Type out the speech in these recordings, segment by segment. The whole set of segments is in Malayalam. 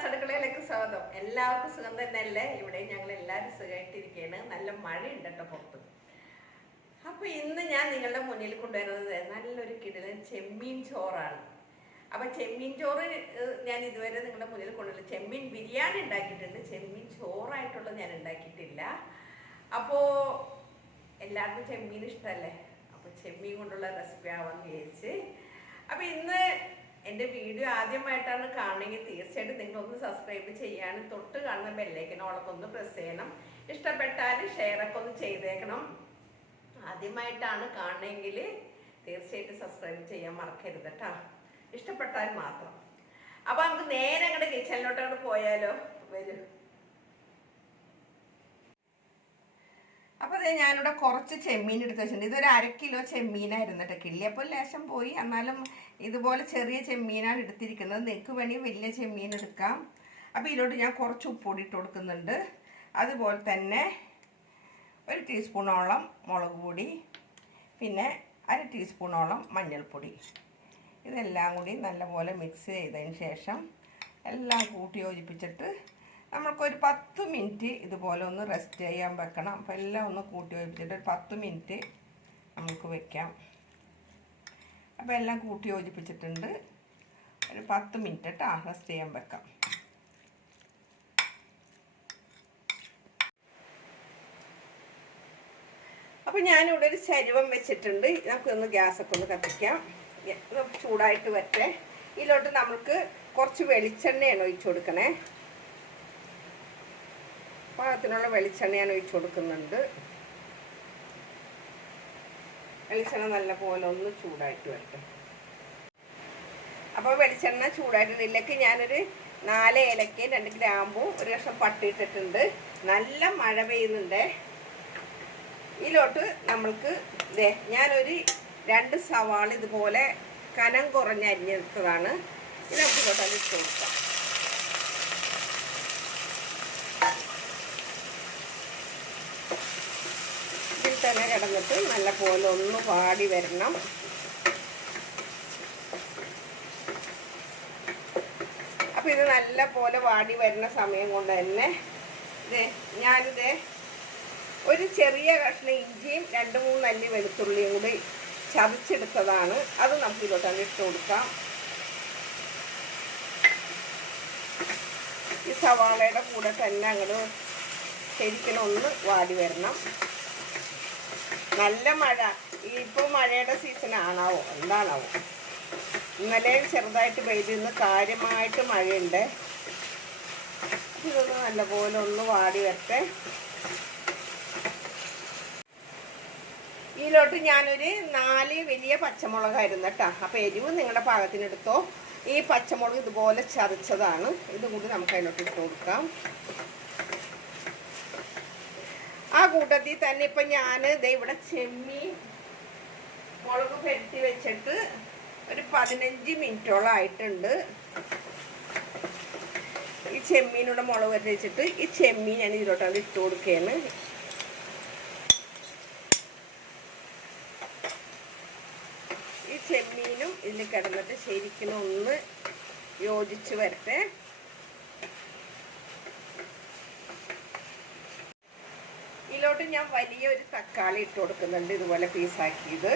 ഷാസ് അടുക്കളയിലേക്ക് സ്വാഗതം. എല്ലാവർക്കും സുഖം തന്നെയല്ലേ? ഇവിടെ ഞങ്ങൾ എല്ലാവരും സുഖമായിട്ടിരിക്കുകയാണ്. നല്ല മഴയുണ്ട് കേട്ടോ പുറത്ത്. അപ്പോൾ ഇന്ന് ഞാൻ നിങ്ങളുടെ മുന്നിൽ കൊണ്ടുവരുന്നത് നല്ലൊരു കിടിലൻ ചെമ്മീൻ ചോറാണ്. അപ്പോൾ ചെമ്മീൻ ചോറ് ഞാൻ ഇതുവരെ നിങ്ങളുടെ മുന്നിൽ കൊണ്ടുവരില്ല. ചെമ്മീൻ ബിരിയാണി ഉണ്ടാക്കിയിട്ടുണ്ട്, ചെമ്മീൻ ചോറായിട്ടുള്ളത് ഞാൻ ഉണ്ടാക്കിയിട്ടില്ല. അപ്പോൾ എല്ലാവർക്കും ചെമ്മീൻ ഇഷ്ടമല്ലേ? അപ്പോൾ ചെമ്മീൻ കൊണ്ടുള്ള റെസിപ്പി ആവാമെന്ന് വിചാരിച്ച്. അപ്പോൾ ഇന്ന് എൻ്റെ വീഡിയോ ആദ്യമായിട്ടാണ് കാണണമെങ്കിൽ തീർച്ചയായിട്ടും നിങ്ങളൊന്ന് സബ്സ്ക്രൈബ് ചെയ്യാനും തൊട്ട് കാണുന്ന ബെല്ലൈക്കനോളൊക്കെ ഒന്ന് പ്രസ് ചെയ്യണം. ഇഷ്ടപ്പെട്ടാൽ ഷെയറൊക്കെ ഒന്ന് ചെയ്തേക്കണം. ആദ്യമായിട്ടാണ് കാണണമെങ്കിൽ തീർച്ചയായിട്ടും സബ്സ്ക്രൈബ് ചെയ്യാൻ മറക്കരുത് കേട്ടോ, ഇഷ്ടപ്പെട്ടാൽ മാത്രം. അപ്പോൾ നമുക്ക് നേരെ അങ്ങോട്ട് കിച്ചണിലോട്ട് പോയാലോ? വരും. അപ്പോൾ അതേ ഞാനിവിടെ കുറച്ച് ചെമ്മീൻ എടുത്ത് വെച്ചിട്ടുണ്ട്. ഇതൊരു 1/2 കിലോ ചെമ്മീനായിരുന്നു കേട്ടോ. കിള്ളിയപ്പോൾ ലേശം പോയി, എന്നാലും ഇതുപോലെ ചെറിയ ചെമ്മീനാണ് എടുത്തിരിക്കുന്നത്. നിങ്ങൾക്ക് വേണമെങ്കിൽ വലിയ ചെമ്മീൻ എടുക്കാം. അപ്പോൾ ഇതിലോട്ട് ഞാൻ കുറച്ച് ഉപ്പൊടി ഇട്ട് കൊടുക്കുന്നുണ്ട്. അതുപോലെ തന്നെ 1 ടീസ്പൂണോളം മുളക് പൊടി, പിന്നെ 1/2 ടീസ്പൂണോളം മഞ്ഞൾപ്പൊടി. ഇതെല്ലാം കൂടി നല്ലപോലെ മിക്സ് ചെയ്തതിന് ശേഷം എല്ലാം കൂട്ടി യോജിപ്പിച്ചിട്ട് നമ്മൾക്കൊരു 10 മിനിറ്റ് ഇതുപോലെ ഒന്ന് റെസ്റ്റ് ചെയ്യാൻ വെക്കണം. അപ്പോൾ എല്ലാം ഒന്ന് കൂട്ടി യോജിപ്പിച്ചിട്ട് ഒരു 10 മിനിറ്റ് നമുക്ക് വെക്കാം. അപ്പോൾ എല്ലാം കൂട്ടി യോജിപ്പിച്ചിട്ടുണ്ട്. ഒരു 10 മിനിറ്റ് കേട്ടോ റെസ്റ്റ് ചെയ്യാൻ വെക്കാം. അപ്പോൾ ഞാനിവിടെ ഒരു ചരുവം വെച്ചിട്ടുണ്ട്. നമുക്കൊന്ന് ഗ്യാസൊക്കെ ഒന്ന് കത്തിക്കാം. ചൂടായിട്ട് വരട്ടെ. ഇതിലോട്ട് നമുക്ക് കുറച്ച് വെളിച്ചെണ്ണയാണ് ഒഴിച്ചു കൊടുക്കണേ. പാകത്തിനുള്ള വെളിച്ചെണ്ണ ഞാൻ ഒഴിച്ചു കൊടുക്കുന്നുണ്ട്. വെളിച്ചെണ്ണ നല്ലപോലെ ഒന്ന് ചൂടായിട്ട് വരട്ടെ. അപ്പോൾ വെളിച്ചെണ്ണ ചൂടായിട്ടുണ്ട്. ഇതിലേക്ക് ഞാനൊരു 4 ഏലക്കയും 2 ഗ്രാമ്പും 1 കഷ്ണം പട്ട ഇട്ടിട്ടുണ്ട്. നല്ല മഴ പെയ്യുന്നുണ്ട്. ഇതിലോട്ട് നമ്മൾക്ക് ഞാനൊരു 2 സവാള ഇതുപോലെ കനം കുറഞ്ഞ് അരിഞ്ഞെടുത്തതാണ്. ഇത് നമുക്ക് ഇങ്ങോട്ട് ഇട്ട് കൊടുക്കാം. ഇതിൽ തന്നെ കിടന്നിട്ട് നല്ല പോലെ ഒന്ന് വാടി വരണം. അപ്പോൾ ഇത് നല്ല പോലെ വാടി വരുന്ന സമയം കൊണ്ട് തന്നെ ഞാനിത് ഒരു ചെറിയ കഷ്ണം ഇഞ്ചിയും 2-3 അല്ലി വെളുത്തുള്ളിയും കൂടി ചതച്ചെടുത്തതാണ്. അത് നമുക്ക് ഇതിലോട്ടാണ് ഇട്ട് കൊടുക്കാം. ഈ സവാളയുടെ കൂടെ തന്നെ അങ്ങോട്ട് ശരിക്കും ഒന്ന് വാടി വരണം. നല്ല മഴ, ഇപ്പോൾ മഴയുടെ സീസൺ ആണാവോ എന്താണാവോ? ഇന്നലെ ചെറുതായിട്ട് പെയ്ത്, ഇന്ന് കാര്യമായിട്ട് മഴയുണ്ട്. ഇതൊന്ന് നല്ലപോലെ ഒന്ന് വാടി വരട്ടെ. ഇതിലോട്ട് ഞാനൊരു 4 വലിയ പച്ചമുളകായിരുന്നു കേട്ടോ. അപ്പോൾ എരിവ് നിങ്ങളുടെ പാകത്തിനെടുത്തോ. ഈ പച്ചമുളക് ഇതുപോലെ ചതച്ചതാണ്. ഇതും കൂടി നമുക്ക് അതിലോട്ട് ഇട്ട് കൊടുക്കാം. ആ കൂട്ടത്തിൽ തന്നെ ഇപ്പം ഞാൻ ഇവിടെ ചെമ്മീൻ മുളക് പെരട്ടി വെച്ചിട്ട് ഒരു 15 മിനിറ്റോളം ആയിട്ടുണ്ട്. ഈ ചെമ്മീനൂടെ മുളക് പെരട്ടി വെച്ചിട്ട് ഈ ചെമ്മീൻ ഞാൻ ഇതിലോട്ടാണ് ഇട്ട് കൊടുക്കുകയാണ്. ഈ ചെമ്മീനും ഇതിൽ കിടന്നിട്ട് ശരിക്കും ഒന്ന് യോജിച്ച് വരട്ടെ. ഇതിലോട്ട് ഞാൻ വലിയൊരു തക്കാളി ഇട്ട് കൊടുക്കുന്നുണ്ട്, ഇതുപോലെ പീസാക്കിയത്.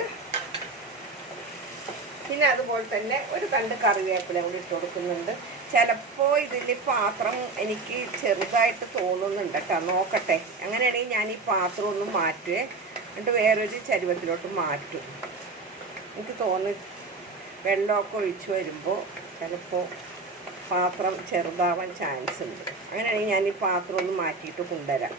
പിന്നെ അതുപോലെ തന്നെ ഒരു തണ്ട് കറിവേപ്പില കൂടി ഇട്ട് കൊടുക്കുന്നുണ്ട്. ചിലപ്പോൾ ഇതിൽ പാത്രം എനിക്ക് ചെറുതായിട്ട് തോന്നുന്നുണ്ട് കേട്ടോ, നോക്കട്ടെ. അങ്ങനെയാണെങ്കിൽ ഞാൻ ഈ പാത്രം ഒന്ന് മാറ്റുവേ, എന്നിട്ട് വേറൊരു ചരുവത്തിലോട്ട് മാറ്റും. എനിക്ക് തോന്നി വെള്ളമൊക്കെ ഒഴിച്ച് വരുമ്പോൾ ചിലപ്പോൾ പാത്രം ചെറുതാവാൻ ചാൻസ് ഉണ്ട്. അങ്ങനെയാണെങ്കിൽ ഞാൻ ഈ പാത്രം ഒന്ന് മാറ്റിയിട്ട് കൊണ്ടുവരാം.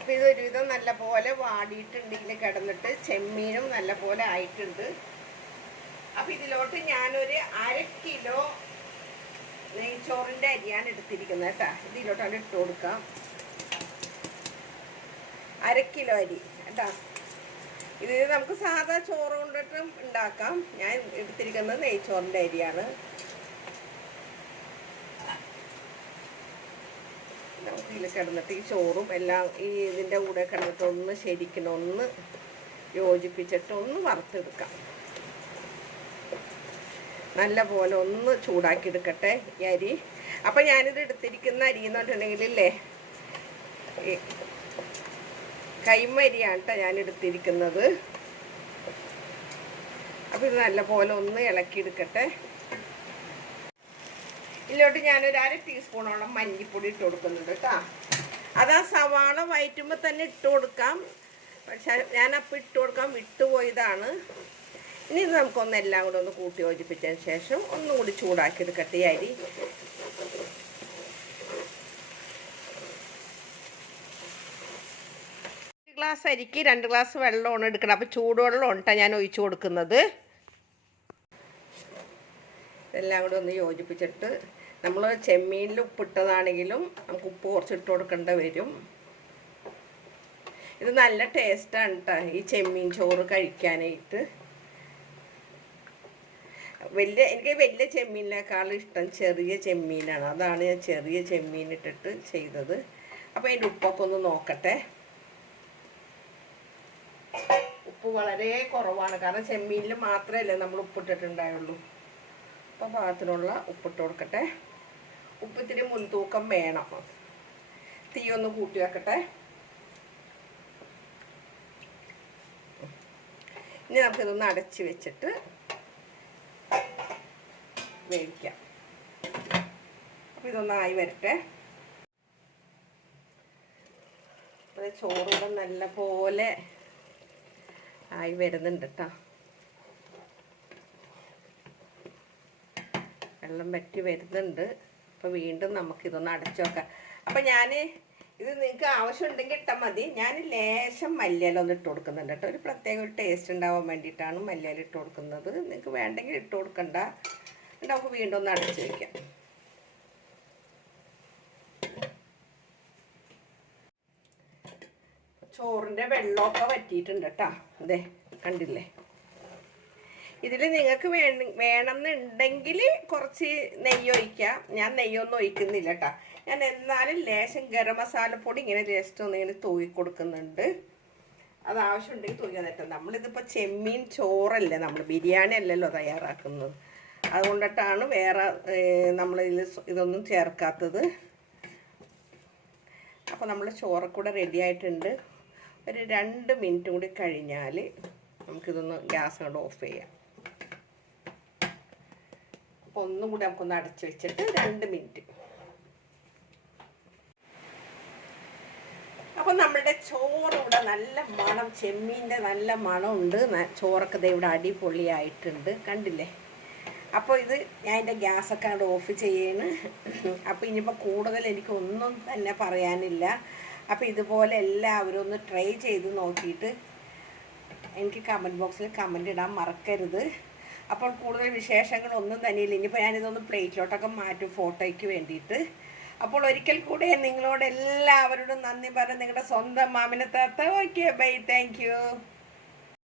അപ്പോൾ ഇതൊരുവിധം നല്ല പോലെ വാടിയിട്ടുണ്ട്. ഇതിൽ കിടന്നിട്ട് ചെമ്മീനും നല്ല പോലെ ആയിട്ടുണ്ട്. അപ്പോൾ ഇതിലോട്ട് ഞാനൊരു 1/2 കിലോ നെയ്ച്ചോറിൻ്റെ അരിയാണ് എടുത്തിരിക്കുന്നത് കേട്ടോ. ഇതിലോട്ടാണ് ഇട്ട് കൊടുക്കാം. 1/2 കിലോ അരി കേട്ടോ. ഇത് നമുക്ക് സാധാ ചോറ് കൊണ്ടിട്ടും ഉണ്ടാക്കാം. ഞാൻ എടുത്തിരിക്കുന്നത് നെയ്ച്ചോറിൻ്റെ അരിയാണ്. നമുക്ക് ഇതിൽ കിടന്നിട്ട് ഈ ചോറും എല്ലാം ഈ ഇതിൻ്റെ കൂടെ കിടന്നിട്ട് ഒന്ന് ശരിക്കും ഒന്ന് യോജിപ്പിച്ചിട്ട് ഒന്ന് വറുത്തെടുക്കാം. നല്ല പോലെ ഒന്ന് ചൂടാക്കി എടുക്കട്ടെ ഈ അരി. അപ്പം ഞാനിത് എടുത്തിരിക്കുന്ന അരി എന്ന് പറഞ്ഞിട്ടുണ്ടെങ്കിലേ കൈമരിയാണ് കേട്ടോ ഞാൻ എടുത്തിരിക്കുന്നത്. അപ്പം ഇത് നല്ല പോലെ ഒന്ന് ഇളക്കിയെടുക്കട്ടെ. ഇതിലോട്ട് ഞാനൊരു 1/2 ടീസ്പൂണോളം മല്ലിപ്പൊടി ഇട്ട് കൊടുക്കുന്നുണ്ട് കേട്ടോ. അത് ആ സവാള വഴറ്റുമ്പോൾ തന്നെ ഇട്ട് കൊടുക്കാം, പക്ഷെ ഞാനപ്പോൾ ഇട്ട് കൊടുക്കാൻ വിട്ടുപോയതാണ്. ഇനി ഇത് നമുക്കൊന്ന് എല്ലാം കൂടെ ഒന്ന് കൂട്ടി യോജിപ്പിച്ചതിന് ശേഷം ഒന്നും കൂടി ചൂടാക്കി എടുക്കട്ടെ ഈ അരി. ഗ്ലാസ് അരിക്ക് 2 ഗ്ലാസ് വെള്ളമാണ് എടുക്കണം. അപ്പോൾ ചൂടുവെള്ളം ഉണ്ടാ ഞാൻ ഒഴിച്ചു കൊടുക്കുന്നത്. ഇതെല്ലാം കൂടി ഒന്ന് യോജിപ്പിച്ചിട്ട് നമ്മൾ ചെമ്മീനിൽ ഉപ്പിട്ടതാണെങ്കിലും നമുക്ക് ഉപ്പ് കുറച്ചിട്ട് കൊടുക്കേണ്ടി വരും. ഇത് നല്ല ടേസ്റ്റാണ് കേട്ടോ ഈ ചെമ്മീൻ ചോറ് കഴിക്കാനായിട്ട്. എനിക്ക് വലിയ ചെമ്മീനിനേക്കാളും ഇഷ്ടം ചെറിയ ചെമ്മീനാണ്. അതാണ് ഞാൻ ചെറിയ ചെമ്മീൻ ഇട്ടിട്ട് ചെയ്തത്. അപ്പോൾ അതിൻ്റെ ഉപ്പൊക്കെ ഒന്ന് നോക്കട്ടെ. ഉപ്പ് വളരെ കുറവാണ്, കാരണം ചെമ്മീനിൽ മാത്രമല്ലേ നമ്മൾ ഉപ്പിട്ടിട്ടുണ്ടായുള്ളൂ. അപ്പോൾ പാകത്തിനുള്ള ഉപ്പിട്ട് കൊടുക്കട്ടെ. ഉപ്പിത്തിരി മുൻതൂക്കം വേണം. തീ ഒന്ന് കൂട്ടി വെക്കട്ടെ. ഇനി നമുക്കിതൊന്ന് അടച്ച് വെച്ചിട്ട് വേവിക്കാം. അപ്പോൾ ഇതൊന്നായി വരട്ടെ. അപ്പോൾ ചോറുകൂടെ നല്ല പോലെ ആയി വരുന്നുണ്ട് കേട്ടോ. വെള്ളം വറ്റി വരുന്നുണ്ട്. അപ്പോൾ വീണ്ടും നമുക്കിതൊന്ന് അടച്ചു വെക്കാം. അപ്പോൾ ഞാൻ ഇത് നിങ്ങൾക്ക് ആവശ്യമുണ്ടെങ്കിൽ ഇട്ടാൽ മതി. ഞാൻ ലേശം മല്ലിയില ഒന്ന് ഇട്ട് കൊടുക്കുന്നുണ്ട് കേട്ടോ. ഒരു പ്രത്യേക ഒരു ടേസ്റ്റ് ഉണ്ടാവാൻ വേണ്ടിയിട്ടാണ് മല്ലിയില ഇട്ട് കൊടുക്കുന്നത്. നിങ്ങൾക്ക് വേണ്ടെങ്കിൽ ഇട്ട് കൊടുക്കണ്ട. നമുക്ക് വീണ്ടും ഒന്ന് അടച്ച് വയ്ക്കാം. ചോറിൻ്റെ വെള്ളമൊക്കെ വറ്റിയിട്ടുണ്ട് കേട്ടോ. അതെ കണ്ടില്ലേ. ഇതിൽ നിങ്ങൾക്ക് വേണമെന്നുണ്ടെങ്കിൽ കുറച്ച് നെയ്യ് ഒഴിക്കാം. ഞാൻ നെയ്യൊന്നും ഒഴിക്കുന്നില്ല കേട്ടോ. ഞാൻ എന്നാലും ലേശം ഗരം മസാലപ്പൊടി ഇങ്ങനെ ജസ്റ്റ് ഒന്ന് ഇങ്ങനെ തൂക്കി കൊടുക്കുന്നുണ്ട്. അത് ആവശ്യമുണ്ടെങ്കിൽ തൂക്കാൻ പറ്റും. നമ്മളിതിപ്പോൾ ചെമ്മീൻ ചോറല്ലേ, നമ്മൾ ബിരിയാണി അല്ലല്ലോ തയ്യാറാക്കുന്നത്. അതുകൊണ്ടിട്ടാണ് വേറെ നമ്മളിതിൽ ഇതൊന്നും ചേർക്കാത്തത്. അപ്പോൾ നമ്മൾ ചോറൊക്കെ റെഡി ആയിട്ടുണ്ട്. ഒരു 2 മിനിറ്റ് കൂടി കഴിഞ്ഞാൽ നമുക്കിതൊന്ന് ഗ്യാസ് കൊണ്ട് ഓഫ് ചെയ്യാം. അപ്പോൾ ഒന്നും കൂടി നമുക്കൊന്ന് അടച്ച് വെച്ചിട്ട് 2 മിനിറ്റ്. അപ്പോൾ നമ്മളുടെ ചോറിവിടെ നല്ല മണം, ചെമ്മീൻ്റെ നല്ല മണമുണ്ട്. ചോറൊക്കെ ദേ ഇവിടെ അടിപൊളിയായിട്ടുണ്ട്, കണ്ടില്ലേ. അപ്പോൾ ഇത് ഞാൻ എൻ്റെ ഗ്യാസൊക്കെ അങ്ങോട്ട് ഓഫ് ചെയ്യാണ്. അപ്പോൾ ഇനിയിപ്പോൾ കൂടുതൽ എനിക്കൊന്നും തന്നെ പറയാനില്ല. അപ്പോൾ ഇതുപോലെ എല്ലാവരും ഒന്ന് ട്രൈ ചെയ്ത് നോക്കിയിട്ട് എനിക്ക് കമൻറ്റ് ബോക്സിൽ കമൻറ്റ് ഇടാൻ മറക്കരുത്. അപ്പോൾ കൂടുതൽ വിശേഷങ്ങളൊന്നും തന്നെയില്ല. ഇനിയിപ്പോൾ ഞാനിതൊന്ന് പ്ലേറ്റിലോട്ടൊക്കെ മാറ്റും ഫോട്ടോയ്ക്ക് വേണ്ടിയിട്ട്. അപ്പോൾ ഒരിക്കൽ കൂടെ നിങ്ങളോട് എല്ലാവരോടും നന്ദി പറഞ്ഞ് നിങ്ങളുടെ സ്വന്തം മാമിനെ താത്ത. Okay bye, thank you.